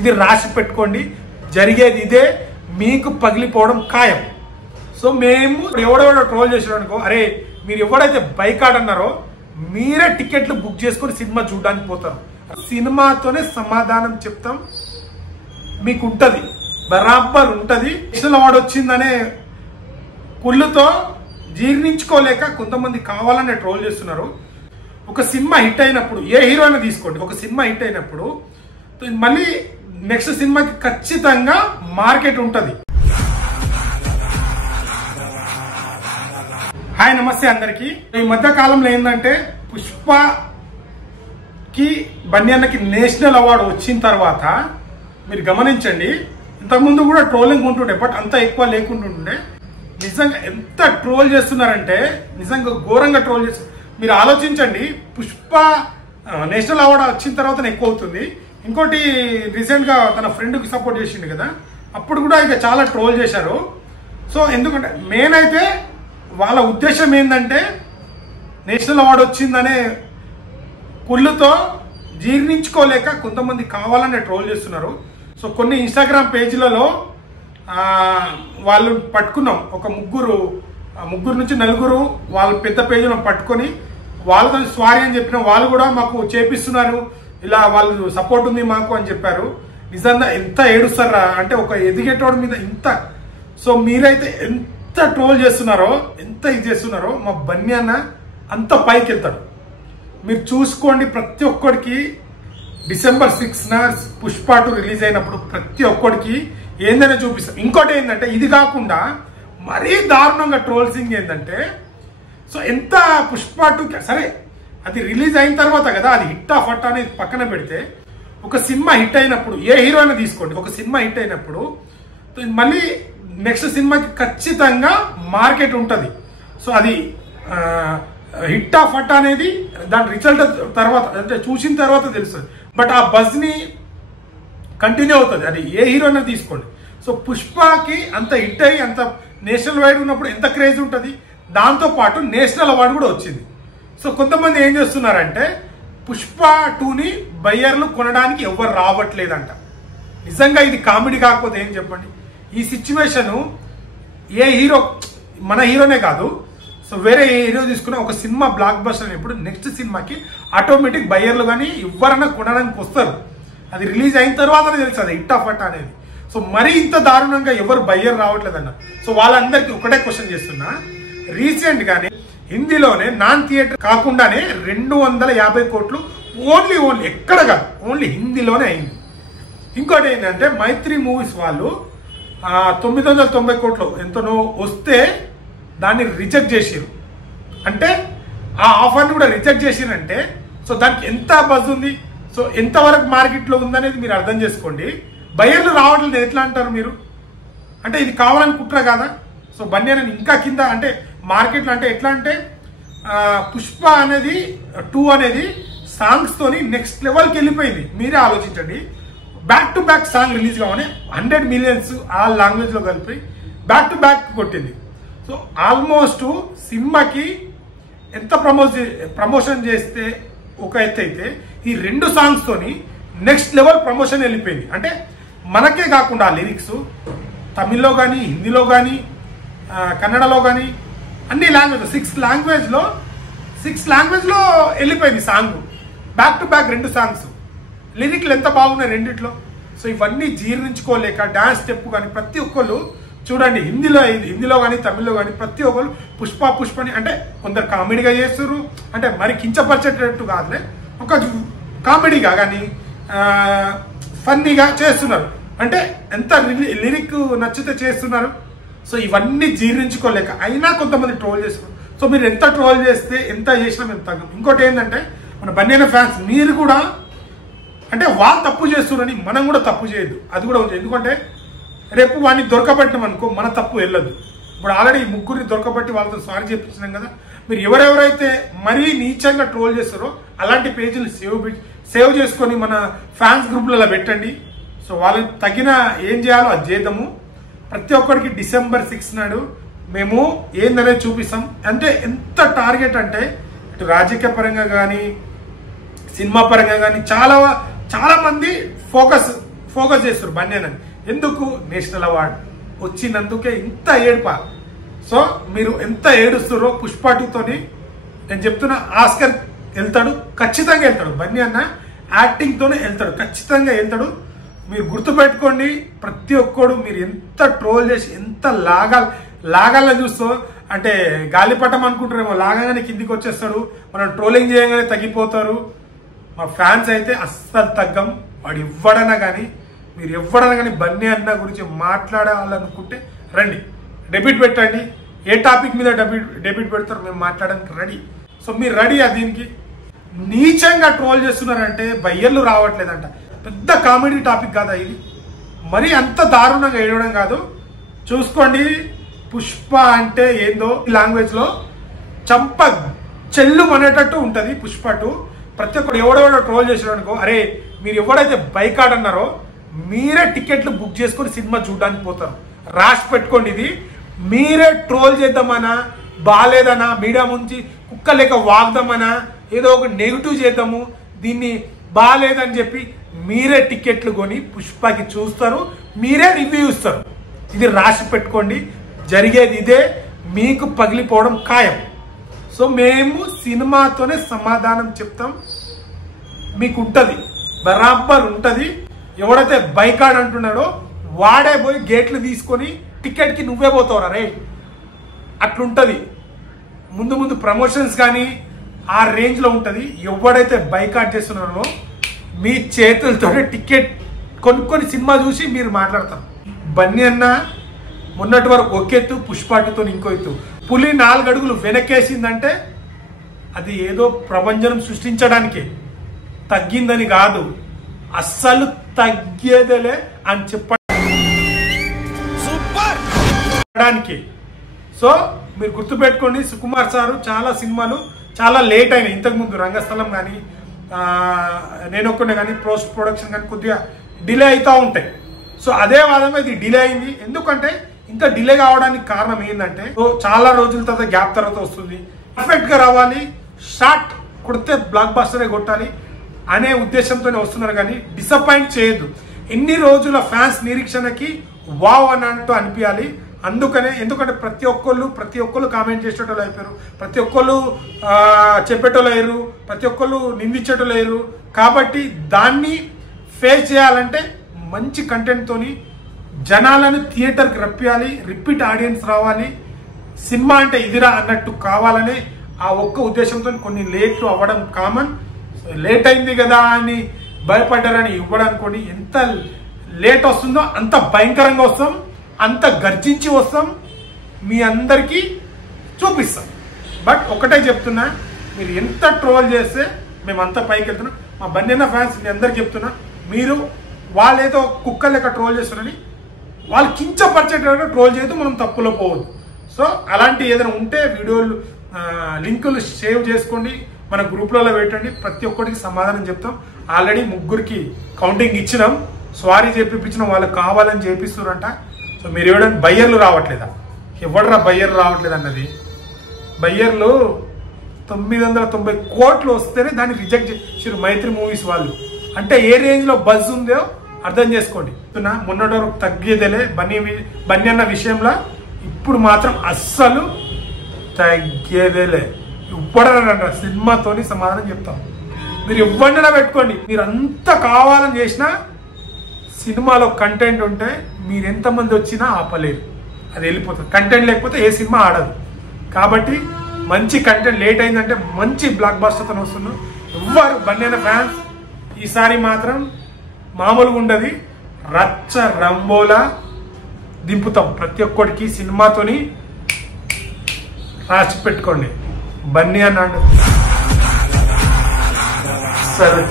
ఇది రాసి పెట్టుకోండి, జరిగేది ఇదే, మీకు పగిలిపోవడం ఖాయం. సో మేము ఎవడెవడో ట్రోల్ చేసాడు అనుకో, అరే మీరు ఎవడైతే బైకాట్ అన్నారో మీరే టికెట్లు బుక్ చేసుకొని సినిమా చూడడానికి పోతారు. సినిమాతోనే సమాధానం చెప్తాం, మీకు ఉంటది, బరాబర్ ఉంటది. నేషనల్ అవార్డు వచ్చిందనే కుళ్ళుతో జీర్ణించుకోలేక కొంతమంది కావాలనే ట్రోల్ చేస్తున్నారు. ఒక సినిమా హిట్ అయినప్పుడు, ఏ హీరో అయినా తీసుకోండి, ఒక సినిమా హిట్ అయినప్పుడు మళ్ళీ నెక్స్ట్ సినిమాకి ఖచ్చితంగా మార్కెట్ ఉంటుంది. హాయ్ నమస్తే అందరికి. ఈ మధ్య కాలంలో ఏంటంటే పుష్పకి బన్నీ అన్నకి నేషనల్ అవార్డు వచ్చిన తర్వాత మీరు గమనించండి, ఇంతకుముందు కూడా ట్రోలింగ్ ఉంటుండే, బట్ అంత ఎక్కువ లేకుంటుండే. నిజంగా ఎంత ట్రోల్ చేస్తున్నారంటే నిజంగా ఘోరంగా ట్రోల్ చేస్తారు. మీరు ఆలోచించండి, పుష్ప నేషనల్ అవార్డు వచ్చిన తర్వాత ఎక్కువ అవుతుంది. ఇంకోటి రీసెంట్గా తన ఫ్రెండ్కి సపోర్ట్ చేసిండు కదా, అప్పుడు కూడా ఇక చాలా ట్రోల్ చేశారు. సో ఎందుకంటే మెయిన్ అయితే వాళ్ళ ఉద్దేశం ఏంటంటే నేషనల్ అవార్డు వచ్చిందనే కుళ్ళుతో జీర్ణించుకోలేక కొంతమంది కావాలనే ట్రోల్ చేస్తున్నారు. సో కొన్ని ఇన్స్టాగ్రామ్ పేజీలలో వాళ్ళు పట్టుకున్నాం, ఒక ముగ్గురు నుంచి నలుగురు వాళ్ళ పెద్ద పేజీలో పట్టుకొని వాళ్ళతో స్వారీ అని చెప్పిన వాళ్ళు కూడా మాకు చేపిస్తున్నారు, ఇలా వాళ్ళు సపోర్ట్ ఉంది మాకు అని చెప్పారు. నిజంగా ఎంత ఏడుస్తారా అంటే ఒక ఎదిగేటోడి మీద ఇంత. సో మీరైతే ఎంత ట్రోల్ చేస్తున్నారో, ఎంత ఇది చేస్తున్నారో, మా బన్నీ అన్న అంత పైకి వెళ్తాడు. మీరు చూసుకోండి, ప్రతి ఒక్కడికి December 6న పుష్ప 2 రిలీజ్ అయినప్పుడు ప్రతి ఒక్కడికి ఏందనే చూపిస్తాం. ఇంకోటి ఏంటంటే ఇది కాకుండా మరీ దారుణంగా ట్రోల్సింగ్ ఏంటంటే, సో ఎంత పుష్ప 2 సరే అది రిలీజ్ అయిన తర్వాత కదా, అది హిట్ ఆఫ్ అట్ అనేది పక్కన పెడితే, ఒక సినిమా హిట్ అయినప్పుడు, ఏ హీరో అయినా తీసుకోండి, ఒక సినిమా హిట్ అయినప్పుడు మళ్ళీ నెక్స్ట్ సినిమాకి ఖచ్చితంగా మార్కెట్ ఉంటుంది. సో అది హిట్ ఆఫ్ అట్ అనేది దాని రిజల్ట్ తర్వాత అంటే చూసిన తర్వాత తెలుస్తుంది. బట్ ఆ బజ్ ని కంటిన్యూ అవుతుంది, అది ఏ హీరోనే తీసుకోండి. సో పుష్పకి అంత హిట్ అయ్యి అంత నేషనల్ వైడ్ ఉన్నప్పుడు ఎంత క్రేజ్ ఉంటుంది. దాంతో పాటు నేషనల్ అవార్డు కూడా వచ్చింది. సో కొంతమంది ఏం చేస్తున్నారంటే పుష్ప 2ని బయ్యర్లు కొనడానికి ఎవరు రావట్లేదంట. నిజంగా ఇది కామెడీ కాకపోతే ఏం చెప్పండి. ఈ సిచ్యువేషన్ ఏ హీరో, మన హీరోనే కాదు, సో వేరే ఏ హీరో తీసుకున్న ఒక సినిమా బ్లాక్ బస్టర్ అయినప్పుడు నెక్స్ట్ సినిమాకి ఆటోమేటిక్ బయ్యర్లు కానీ ఎవరన్నా కొనడానికి వస్తారు. అది రిలీజ్ అయిన తర్వాతనే తెలుసు అది హిట్ ఆఫ్ అట్ అనేది. సో మరీ ఇంత దారుణంగా ఎవరు బయ్యర్ రావట్లేదన్న. సో వాళ్ళందరికీ ఒకటే క్వశ్చన్ చేస్తున్నా, రీసెంట్ గానే హిందీలోనే నాన్ థియేటర్ కాకుండానే 250 కోట్లు ఓన్లీ ఎక్కడ కాదు, ఓన్లీ హిందీలోనే అయింది. ఇంకోటి ఏంటంటే మైత్రి మూవీస్ వాళ్ళు 990 కోట్లు ఎంతనో వస్తే దాన్ని రిజెక్ట్ చేసిరు. అంటే ఆ ఆఫర్ని కూడా రిజెక్ట్ చేసిరంటే సో దానికి ఎంత బజ్ ఉంది, సో ఎంతవరకు మార్కెట్లో ఉందనేది మీరు అర్థం చేసుకోండి. బయ్యర్లు రావట్లేదు ఎట్లా అంటారు మీరు, అంటే ఇది కావాలని కుట్ర కాదా? సో బన్నీ అనేది ఇంకా కింద అంటే మార్కెట్లో అంటే ఎట్లా అంటే పుష్ప అనేది 2 అనేది సాంగ్స్ తోని నెక్స్ట్ లెవెల్కి వెళ్ళిపోయింది. మీరే ఆలోచించండి, back to back song release కావని 100 మిలియన్స్ ఆల్ లాంగ్వేజ్ లో కలిపి బ్యాక్ టు బ్యాక్ కొట్టింది. సో ఆల్మోస్ట్ సినిమాకి ఎంత ప్రమోషన్ చేస్తే ఒక ఎత్తు అయితే, ఈ 2 సాంగ్స్ తోని నెక్స్ట్ లెవెల్ ప్రమోషన్ వెళ్ళిపోయింది. అంటే మనకే కాకుండా లిరిక్స్ తమిళ్లో కానీ, హిందీలో కానీ, కన్నడలో కానీ అన్ని లాంగ్వేజ్ 6 లాంగ్వేజ్ లో వెళ్ళిపోయింది song. Back to back 2 songs, లిరిక్లు ఎంత బాగున్నాయి రెండిట్లో. సో ఇవన్నీ జీర్ణించుకోలేక డాన్స్ స్టెప్ కానీ ప్రతి ఒక్కళ్ళు చూడండి, హిందీలో కానీ తమిళ్లో కానీ ప్రతి ఒక్కరు పుష్పని అంటే కొందరు కామెడీగా చేస్తారు, అంటే మరి కించపరిచేటట్టు కాదులే, ఒక కామెడీగా కానీ ఫన్నీగా చేస్తున్నారు, అంటే ఎంత లిరిక్ నచ్చితే చేస్తున్నారు. సో ఇవన్నీ జీర్ణించుకోలేక అయినా కొంతమంది ట్రోల్ చేస్తున్నారు. సో మీరు ఎంత ట్రోల్ చేస్తే ఎంత చేసినా మేము తగ్గం. ఇంకోటి ఏంటంటే మన బన్నీ అన్న ఫ్యాన్స్ మీరు కూడా అంటే వాళ్ళు తప్పు చేస్తున్నారని మనం కూడా తప్పు చేయొద్దు, అది కూడా ఉంది. ఎందుకంటే రేపు వాడిని దొరకబట్టినాం అనుకో మన తప్పు వెళ్ళదు. ఇప్పుడు ఆల్రెడీ ముగ్గురిని దొరకబట్టి వాళ్ళతో సారీ చెప్పించినాం కదా. మీరు ఎవరెవరైతే మరీ నీచంగా ట్రోల్ చేస్తారో అలాంటి పేజీలు సేవ్ చేసుకొని మన ఫ్యాన్స్ గ్రూప్లలో పెట్టండి. సో వాళ్ళకి తగిన ఏం చేయాలో అది చేద్దాము. ప్రతి ఒక్కరికి December 6 నాడు మేము ఏందనేది చూపిస్తాం. అంటే ఎంత టార్గెట్ అంటే ఇటు రాజకీయ పరంగా కానీ సినిమా పరంగా కానీ చాలా మంది ఫోకస్ చేస్తారు బన్నీ అని. ఎందుకు? నేషనల్ అవార్డు వచ్చినందుకే ఇంత ఏడుపా. సో మీరు ఎంత ఏడుస్తారో పుష్ప 2తోని నేను చెప్తున్నా, ఆస్కర్ వెళ్తాడు, ఖచ్చితంగా వెళ్తాడు. బన్నీ అన్న యాక్టింగ్తోనే వెళ్తాడు, ఖచ్చితంగా వెళ్తాడు. మీరు గుర్తుపెట్టుకోండి, ప్రతి ఒక్కడు మీరు ఎంత ట్రోల్ చేసి ఎంత లాగాలని చూస్తూ అంటే గాలిపటం అనుకుంటారేమో, లాగానే కిందికి వచ్చేస్తాడు, మనం ట్రోలింగ్ చేయగానే తగ్గిపోతారు. మా ఫ్యాన్స్ అయితే అస్సలు తగ్గం. వాడు ఇవ్వడనా కానీ మీరు ఇవ్వడనా కానీ బన్నీ అన్న గురించి మాట్లాడాలనుకుంటే రండి, డెబ్యూట్ పెట్టండి. ఏ టాపిక్ మీద డెబ్యూట్ పెడతారు మేము మాట్లాడడానికి రెడీ. సో మీరు రెడీ. దీనికి నీచంగా ట్రోల్ చేస్తున్నారంటే బయ్యర్లు రావట్లేదంట. పెద్ద కామెడీ టాపిక్ కాదా ఇది? మరి అంత దారుణంగా ఏడవడం కాదు. చూసుకోండి, పుష్ప అంటే ఏందో ఈ లాంగ్వేజ్ లో చంప చెల్లు అనేటట్టు ఉంటది పుష్ప 2. ప్రతి ఒక్కరు ఎవడెవడో ట్రోల్ చేసాడు అనుకో, అరే మీరు ఎవడైతే బైకాట్ అన్నారో మీరే టికెట్లు బుక్ చేసుకొని సినిమా చూడడానికి పోతారు. రాసి పెట్టుకోండి. ఇది మీరే ట్రోల్ చేద్దామనా, బాగాలేదనా, మీడియా ముంచి కుక్క లేక వాగ్దామనా, ఏదో ఒక నెగిటివ్ చేద్దాము, దీన్ని బాగాలేదని చెప్పి మీరే టికెట్లు కొని పుష్పకి చూస్తారు, మీరే రివ్యూ ఇస్తారు. ఇది రాసి పెట్టుకోండి. జరిగేది ఇదే, మీకు పగిలిపోవడం ఖాయం. సో మేము సినిమాతోనే సమాధానం చెప్తాం. మీకు ఉంటుంది, బరాబర్ ఉంటుంది. ఎవడైతే బైకాడ్ అంటున్నాడో వాడే పోయి గేట్లు తీసుకొని టికెట్కి నువ్వే పోతావు రే, అట్లుంటుంది. ముందు ప్రమోషన్స్ కానీ ఆ రేంజ్లో ఉంటుంది. ఎవడైతే బైకాట్ చేస్తున్నారో మీ చేతులతోనే టికెట్ కొనుక్కొని సినిమా చూసి మీరు మాట్లాడతారు. బన్నీ అన్న మొన్నటి వరకు ఒక ఎత్తు, పుష్ప 2తో ఇంకో ఎత్తు. పులి 4 అడుగులు వెనకేసిందంటే అది ఏదో ప్రపంచం సృష్టించడానికి, తగ్గిందని కాదు, అస్సలు తగ్గేదేలే అని చెప్పడానికి. సో మీరు గుర్తుపెట్టుకోండి, సుకుమార్ సారు చాలా సినిమాలు చాలా లేట్ అయినాయి. ఇంతకుముందు రంగస్థలం కానీ నేను ఒక్కనే కానీ పోస్ట్ ప్రొడక్షన్ కానీ కొద్దిగా డిలే అవుతూ ఉంటాయి. సో అదే వాదమే ఇది డిలే అయింది. ఎందుకంటే ఇంకా డిలే కావడానికి కారణం ఏంటంటే చాలా రోజుల తర్వాత గ్యాప్ తర్వాత వస్తుంది. పర్ఫెక్ట్గా రావాలి, షార్ట్ కొడితే బ్లాక్ బస్టరే కొట్టాలి అనే ఉద్దేశంతోనే వస్తున్నారు. కానీ డిసప్పాయింట్ చేయొద్దు. ఎన్ని రోజుల ఫ్యాన్స్ నిరీక్షణకి వావ్ అన్నట్టు అనిపించాలి. అందుకనే, ఎందుకంటే ప్రతి ఒక్కళ్ళు కామెంట్ చేసేటోళ్ళు అయిపోయారు, ప్రతి ఒక్కళ్ళు చెప్పేటోళ్ళు అయ్యారు, ప్రతి ఒక్కళ్ళు నిందించేటోళ్ళు అయ్యారు. కాబట్టి దాన్ని ఫేస్ చేయాలంటే మంచి కంటెంట్తోని జనాలను థియేటర్కి రప్పియాలి, రిపీట్ ఆడియన్స్ రావాలి, సినిమా అంటే ఇదిరా అన్నట్టు కావాలనే ఆ ఒక్క ఉద్దేశంతో కొన్ని లేట్లు అవ్వడం కామన్. లేట్ అయింది కదా అని భయపడ్డారని ఇవ్వడానుకోండి, ఎంత లేట్ వస్తుందో అంత భయంకరంగా వస్తాం, అంత గర్జించి వస్తాం, మీ అందరికీ చూపిస్తాం. బట్ ఒకటే చెప్తున్నా, మీరు ఎంత ట్రోల్ చేస్తే మేమంతా పైకి వెళ్తున్నాం. మా బన్నీ అన్న ఫ్యాన్స్ మీ అందరికి చెప్తున్నా, మీరు వాళ్ళు ఏదో కుక్క లెక్క ట్రోల్ చేస్తారని వాళ్ళు కించపరిచేటట్టు ట్రోల్ చేయదు, మనం తప్పులో పోవద్దు. సో అలాంటి ఏదైనా ఉంటే వీడియోలు లింకులు సేవ్ చేసుకోండి, మన గ్రూప్లలో పెట్టండి, ప్రతి ఒక్కరికి సమాధానం చెప్తాం. ఆల్రెడీ 3కి కౌంటింగ్ ఇచ్చినాం, సారీ చేపించిన వాళ్ళు కావాలని చేపిస్తున్నారంట. సో మీరు ఎవరైనా బయ్యర్లు రావట్లేదా? ఎవడరా బయ్యర్లు రావట్లేదు అన్నది? బయ్యర్లు 990 కోట్లు వస్తేనే దాన్ని రిజెక్ట్ చేసారు మైత్రి మూవీస్ వాళ్ళు. అంటే ఏ రేంజ్లో బజ్ ఉందో అర్థం చేసుకోండి. మొన్నటి వరకు తగ్గేదేలే బన్నీ అన్న విషయంలో, ఇప్పుడు మాత్రం అస్సలు తగ్గేదేలే. ఇవ్వడన సినిమాతోని సమాధానం చెప్తాం. మీరు ఇవ్వండినా పెట్టుకోండి. మీరు అంత కావాలని చేసినా సినిమాలో కంటెంట్ ఉంటే మీరు ఎంతమంది వచ్చినా ఆపలేరు, అది వెళ్ళిపోతుంది. కంటెంట్ లేకపోతే ఏ సినిమా ఆడదు. కాబట్టి మంచి కంటెంట్ లేట్ అయిందంటే మంచి బ్లాక్ బస్టర్తో వస్తున్నాం. ఎవ్వరు బన్నీ అన్న ఫ్యాన్స్ ఈసారి మాత్రం మామూలుగా ఉండదు, రచ్చ రంబోలా దింపుతాం ప్రతి ఒక్కడికి. సినిమాతోని రాసి పెట్టుకోండి. బన్నీ అన్నాడు సరే